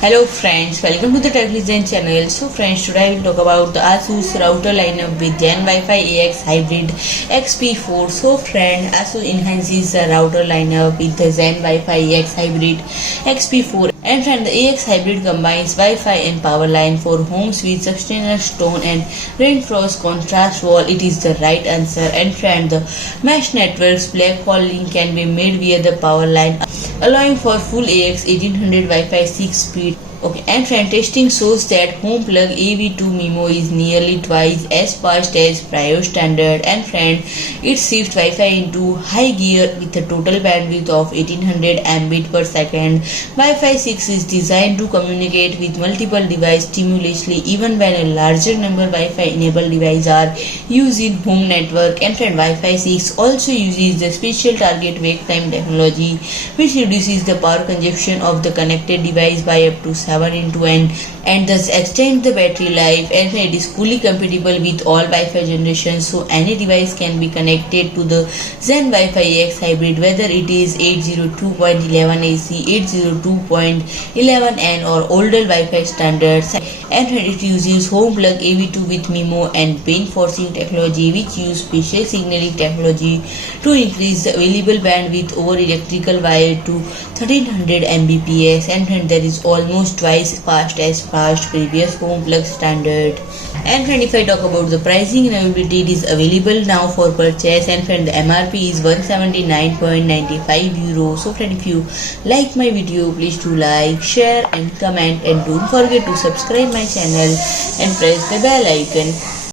Hello friends, welcome to the Tech Design channel. So friends, today I will talk about the ASUS router lineup with ZenWiFi AX Hybrid XP4. So friend, ASUS enhances the router lineup with the ZenWiFi AX Hybrid XP4. And friend, the AX Hybrid combines Wi-Fi and powerline for homes with substantial stone and reinforced contrast wall. It is the right answer. And friend, the mesh network's backhaul link can be made via the powerline, allowing for full AX1800 Wi-Fi 6 speed. Okay, and friend, testing shows that HomePlug AV2 MIMO is nearly twice as fast as prior standard. And friend, it shifts Wi-Fi into high gear with a total bandwidth of 1800 Mbit per second. Wi-Fi 6 is designed to communicate with multiple devices seamlessly even when a larger number of Wi-Fi-enabled devices are used in home network. And friend, Wi-Fi 6 also uses the special target wake time technology, which reduces the power consumption of the connected device by up to 7 into n and thus extend the battery life. And it is fully compatible with all Wi-Fi generations, so any device can be connected to the ZenWiFi AX Hybrid, whether it is 802.11 AC, 802.11n or older Wi-Fi standards. And it uses HomePlug AV2 with MIMO and reinforcing technology, which use spatial signaling technology to increase the available bandwidth over electrical wire to 1300 Mbps. And there is almost twice fast as previous HomePlug standard. And friend, if I talk about the pricing and availability, it is available now for purchase. And friend, the MRP is 179.95 euros. So friend, if you like my video, please do like, share and comment, and don't forget to subscribe my channel and press the bell icon.